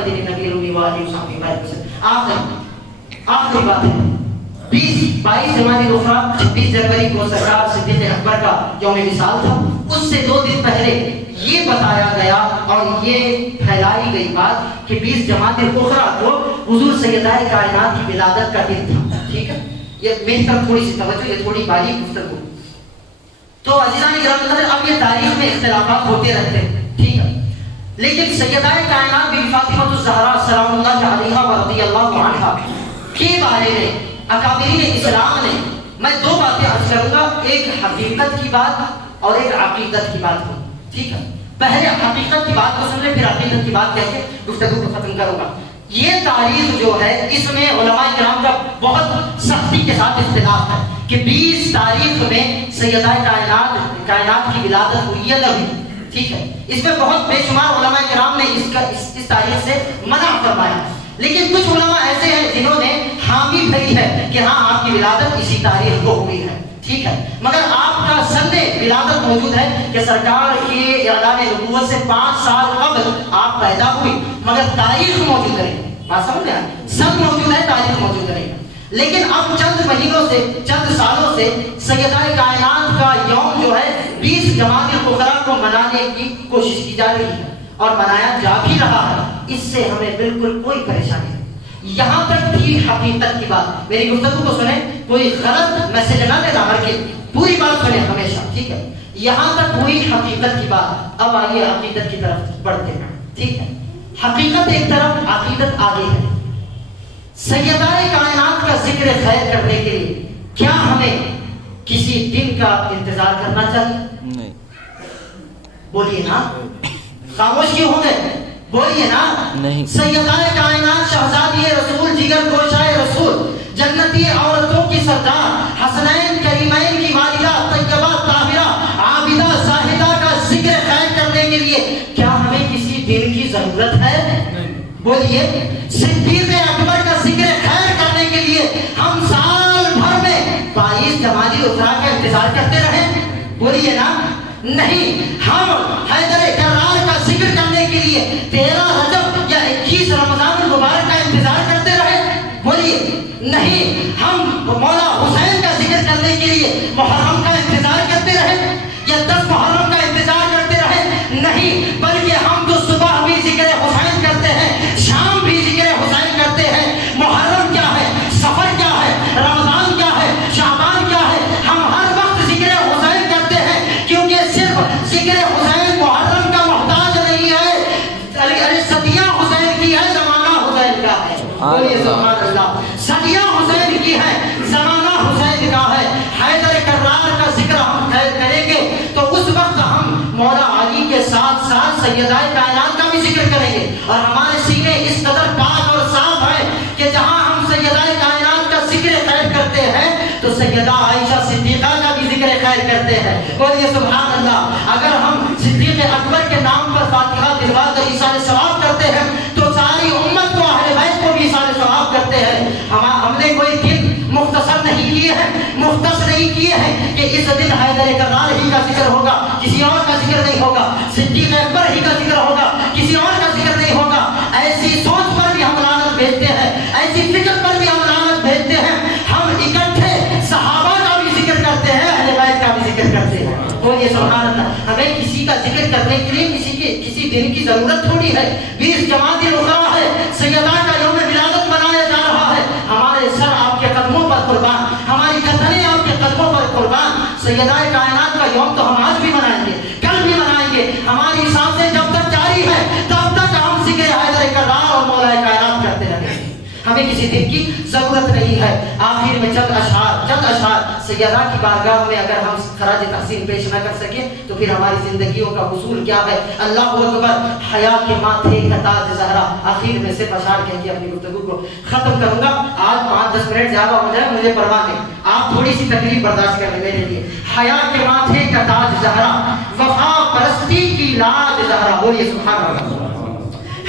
محمد النبی الامی وآلہ وصحبہ وسلم۔ آخری بات ہے 22 جمادی الاخری 20 جنوری کو سرکار صدیق اکبر کا یوم وصال تھا۔ اس سے 2 دن پہلے یہ بتایا گیا اور یہ پھیلائی گئی بات کہ 20 جمادی الاخری کو حضور سیدہ کائنات کی ولادت کا دن تھا۔ ٹھیک ہے، یہ میری طرف تھوڑی سی توجہ، یہ تھوڑی باریک گفتگو۔ تو عزیزان کرام، اب یہ تاریخ میں اختلافات ہوتے رہتے ہیں، ٹھیک ہے، لیکن سیدہ کائنات بی فاطمہ الزہرا سلام اللہ علیہا و رضی اللہ عنہا کے بارے میں اکابرین اسلام نے میں 2 باتیں عرض کروں گا، ایک حقیقت کی بات اور ایک عقیدت کی بات ہو۔ ٹھیک ہے، پہلے حقیقت کی بات کو سن لیں، پھر عقیدت کی بات کہہ کے گفتگو کو ختم کروں گا۔ یہ تاریخ جو ہے اس میں علماء کرام کا بہت سختی کے ساتھ اختلاف ہے کہ 20 تاریخ میں سیدہ کائنات کی ولادت ہوئی یا نہ ہوئی۔ ٹھیک ہے، اس میں بہت بے شمار علماء کرام نے اس تاریخ سے منع فرمایا، لیکن کچھ علماء ایسے ہیں جنہوں نے حامی بھری ہے کہ ہاں آپ کی ولادت اسی تاریخ کو ہوئی ہے۔ ٹھیک ہے، مگر آپ کا سند ولادت موجود ہے کہ سرکار کے اعلان نبوت سے 5 سال قبل آپ پیدا ہوئی، مگر تاریخ موجود نہیں۔ بات سمجھ رہے ہیں، سند موجود ہے، تاریخ موجود نہیں۔ لیکن اب چند مہینوں سے، چند سالوں سے سیدہ کائنات کا یوم جو ہے 20 جمادی الاخری کو منانے کی کوشش کی جا رہی ہے اور منایا جا بھی رہا ہے۔ اس سے ہمیں بالکل کوئی پریشانی نہیں۔ یہاں تک تھی حقیقت کی بات، میری گفتگو کو سنیں، کوئی غلط میسج نہ دینا، ہر کے پوری بات سنیں ہمیشہ، ٹھیک ہے۔ یہاں تک ہوئی حقیقت کی بات، اب آئیے عقیدت کی طرف بڑھتے ہیں، ٹھیک ہے۔ حقیقت ایک طرف، عقیدت آگے ہے۔ سیدہ کائنات کا ذکر خیر کرنے کے لیے کیا ہمیں کسی دن کا انتظار کرنا چاہیے؟ نہیں۔ بولیے نا، خاموش کیوں ہوں گے؟ بولیے نا۔ نہیں۔ سیدہ کائنات شہزادی رسول، جگر گوشہ رسول، جنتی عورتوں کی سردار، حسنین کریمین کی والدہ، طیبہ طاہرہ عابدہ زاہدہ کا ذکر خیر کرنے کے لیے کیا ہمیں کسی دن کی ضرورت ہے؟ بولیے۔ صدیق اکبر کا ذکر خیر کرنے کے لیے ہم سال بھر میں 22 جمادی الاخری کا انتظار کرتے رہیں؟ بولیے نا۔ نہیں، ہم حیدر کرار کا ذکر کرنے کے لیے 13 رجب یا 21 رمضان المبارک کا انتظار کرتے رہے؟ بولیے۔ نہیں، ہم مولا حسین کا ذکر کرنے کے لیے محرم کا انتظار کرتے رہے یا 10 محرم کا انتظار کرتے رہے؟ نہیں، بلکہ ہم تو صبح بھی ذکر حسین کرتے ہیں، شام بھی ذکر حسین کرتے ہیں۔ محرم کیا ہے، سفر کیا ہے، رمضان کیا ہے، شعبان کیا ہے، ہم ہر وقت ذکر حسین کرتے ہیں، کیونکہ صرف ذکر حسین محرم کا محتاج نہیں ہے، صدیاں حسین کی ہے، زمانہ حسین کا ہے۔ بولیے سبحان اللہ۔ صدیاں حسین کی ہے، زمانہ حسین کا ہے۔ حیدر کرار کا ذکر ہم کریں گے تو اس وقت ہم مولا علی کے ساتھ ساتھ سیدہ کائنات کا بھی ذکر کریں گے، اور ہمارے سینے اس قدر پاک اور صاف ہے کہ جہاں ہم سیدہ کائنات کا ذکر خیر کرتے ہیں تو سیدہ عائشہ صدیقہ کا بھی ذکر خیر کرتے ہیں۔ بولیے سبحان اللہ۔ اگر ہم صدیق اکبر کے نام پر فاتحہ دلوا کر ایثار ثواب کرتے ہیں تو ساری امت کو، اہل بیت کو بھی ایثار ثواب کرتے ہیں۔ ہم نے کوئی دن مختصر نہیں کیے ہیں، مختص نہیں کیے ہیں کہ اس دن حیدر کرار ہی کا ذکر ہوگا، کسی اور کا ذکر نہیں ہوگا، صدیق اکبر ہی کا ذکر ہوگا، کسی اور کا ذکر نہیں ہوگا۔ ایسی سوچ پر بھی ہم لعنت بھیجتے ہیں، ایسی فکر پر بھی ہم لعنت بھیجتے ہیں۔ ہم اکٹھے صحابہ کا بھی ذکر کرتے ہیں، اہل بیت کا بھی ذکر کرتے ہیں۔ بولیے سبحان اللہ۔ ہمیں کسی کا ذکر کرنے کے لیے کسی دن کی ضرورت تھوڑی ہے۔ 20 جمادی الاخری ہے، سیدہ کا یوم ولادت منایا جا رہا ہے۔ ہمارے سر آپ کے قدموں پر قربان، ہماری گردنیں آپ کے قدموں پر قربان۔ سیدہ کائنات کا یوم تو ہم آج بھی منائیں گے، کل بھی منائیں گے۔ ہماری سانسیں جب تک جاری ہے تب تک ہم ذکر حیدر کرار اور مولا کائنات کرتے رہیں گے۔ ہمیں کسی دن کی ضرورت نہیں ہے۔ آخر میں چند اشعار سیدہ کی بارگاہ میں اگر ہم خراج تحسین پیش نہ کر سکیں تو پھر ہماری زندگیوں کا حصول کیا ہے؟ اللہ اکبر۔ حیا کے ماتھے کا تاج زہرا۔ آخر میں صرف اشعار کہہ کے اپنی گفتگو کو ختم کروں گا۔ آج 5-10 منٹ زیادہ ہو جائے مجھے پرواہ نہیں، آپ تھوڑی سی تکلیف برداشت کر لیں میرے لیے۔ حیا کے ماتھے کا تاج زہرا، وفا پرستی کی لاج زہرا۔ بولیے سبحان اللہ۔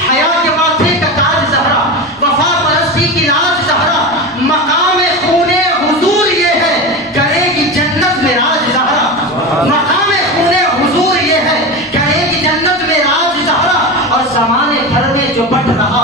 حیا کے ماتھے کا تاج زہرا، وفا پرستی کی لاج زہرا، مقام خونے حضور یہ ہے، کرے گی جنت میں راج زہرا۔ مقام خونے حضور یہ ہے، کرے گی جنت میں راج زہرا، اور زمانے بھر میں جو بٹ رہا